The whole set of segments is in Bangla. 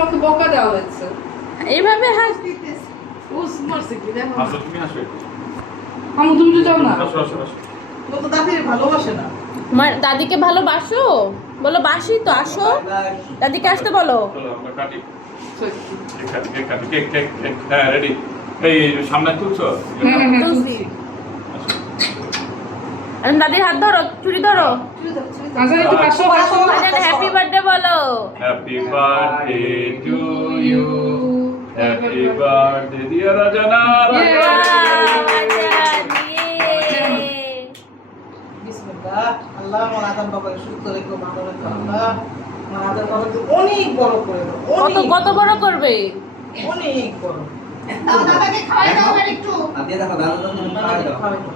তোমাকে বকা দেওয়া হয়েছে। এইভাবে হাস উস মারছে কি? দেখো। আসো তুমি আসো একটু। তুমি তো যাও না। আসো আসো আসো। ও তো দাদির ভালোবাসে না। তোমার দাদিকে ভালোবাসো? বলো বাসি তো আসো। দাদিকে আসতে বলো। হ্যাঁ রেডি এই সামনে তুলছো হ্যাঁ হ্যাঁ হ্যাঁ তুলছি। আসো। এখন দাদির হাত ধরো চুরি ধরো। আচ্ছা কাশো হ্যাপি বার্থডে বলো happy birthday to you happy birthday dear Rajana Allah বাবাকে সুস্থ রেখো ভালো রেখো আল্লাহ আমার আদান অনেক বড় করে কত কত বড় করবে? অনেক বড় দাদাকে খাওয়াই দাও একটু। দিয়ে দেখো দাদা দাদা খাওয়াই দাও।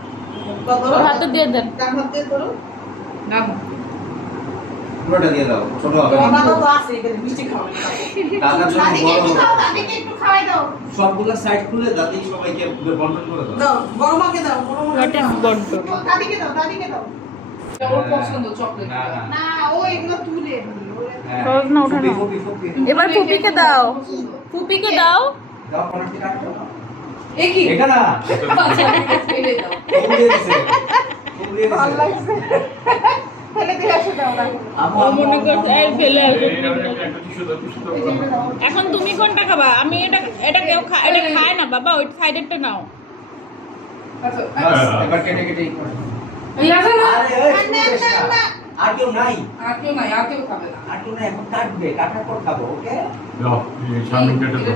ওর হাতে দিয়ে দেন ডান হাত দিয়ে ধরো। না পুরোটা দিয়ে দাও ছোট হবে না। তো আছে, এখানে মিষ্টি খাওয়াবে, খাও। দাদার বড় দাও দাদিকে একটু খাওয়াই দাও সবগুলো সাইড খুলে দাদি সবাইকে বন্টন করে দাও দাও, বড় মাকে দাও, বড় মাকে দাও। দাদিকে দাও দাদিকে দাও ওর পছন্দ চকলেট না না না ও এগুলো তুলে নি, ওরে হ্যাঁ। সহজ না ওঠানো। ফুপি, ফুপি, ফুপি। এবার ফুপিকে দাও ফুপিকে দাও কি এটা না ফেলে দাও ফুল দিছে। ফুল দিয়ে ভালো লাগছে। ফেলে আসো দাও, মনে করছে এই ফেলে এখন তুমি কোনটা খাবা? আমি এটা এটা কেউ খা এটা খায় না বাবা ওই সাইডেরটা নাও। আচ্ছা এবার কেটে কেটে এই আছে না? আরে কেউ নাই। আর কেউ নাই আর কেউ খাবে না। আর কেউ নাই এখন কাটবে। কাটার পর খাব ওকে? সামনে কেটে।